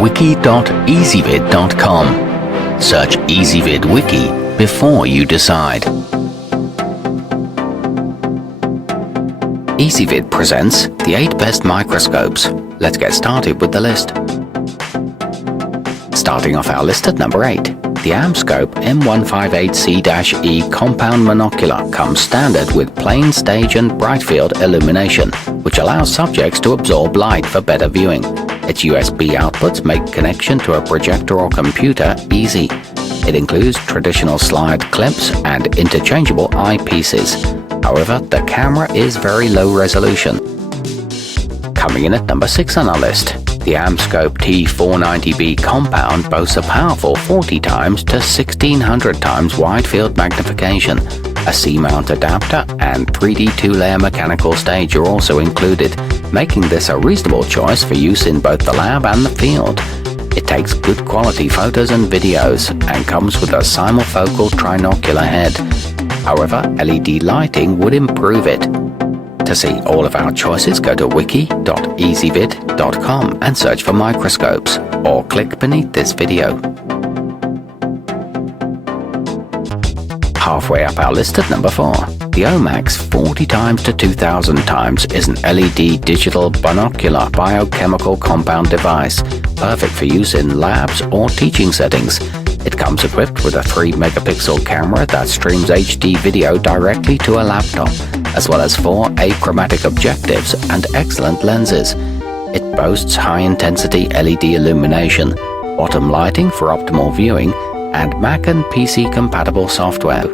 wiki.ezvid.com. Search Ezvid Wiki before you decide. Ezvid presents the 8 best microscopes. Let's get started with the list. Starting off our list at number 8, the Amscope M158C-E compound monocular comes standard with plain stage and bright field illumination, which allows subjects to absorb light for better viewing. Its USB outputs make connection to a projector or computer easy. It includes traditional slide clips and interchangeable eyepieces. However, the camera is very low resolution. Coming in at number 6 on our list, the Amscope T490B compound boasts a powerful 40 times to 1600 times wide field magnification. A C-mount adapter and 3D 2-layer mechanical stage are also included, making this a reasonable choice for use in both the lab and the field. It takes good quality photos and videos and comes with a simulfocal trinocular head. However, LED lighting would improve it. To see all of our choices, go to wiki.ezvid.com and search for microscopes, or click beneath this video. Halfway up our list at number 4, the OMAX 40 times to 2000 times is an LED digital binocular biochemical compound device, perfect for use in labs or teaching settings. It comes equipped with a 3-megapixel camera that streams HD video directly to a laptop, as well as 4 achromatic objectives and excellent lenses. It boasts high-intensity LED illumination, bottom lighting for optimal viewing, and Mac and PC-compatible software.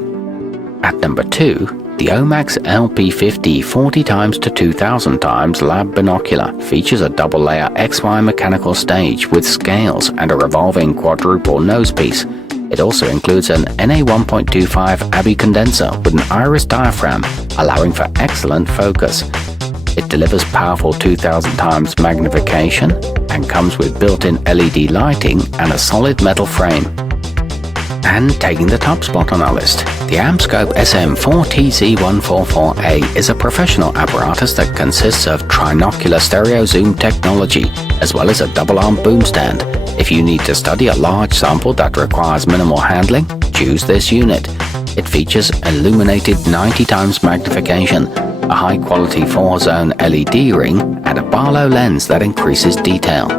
At number 2, the OMAX LP50 40 times to 2000 times lab binocular features a double-layer XY mechanical stage with scales and a revolving quadruple nosepiece. It also includes an NA1.25 ABI condenser with an iris diaphragm, allowing for excellent focus. It delivers powerful 2000 times magnification and comes with built-in LED lighting and a solid metal frame. And taking the top spot on our list, the Amscope SM4TZ144A is a professional apparatus that consists of trinocular stereo zoom technology, as well as a double-arm boom stand. If you need to study a large sample that requires minimal handling, choose this unit. It features illuminated 90 times magnification, a high-quality 4-zone LED ring, and a Barlow lens that increases detail.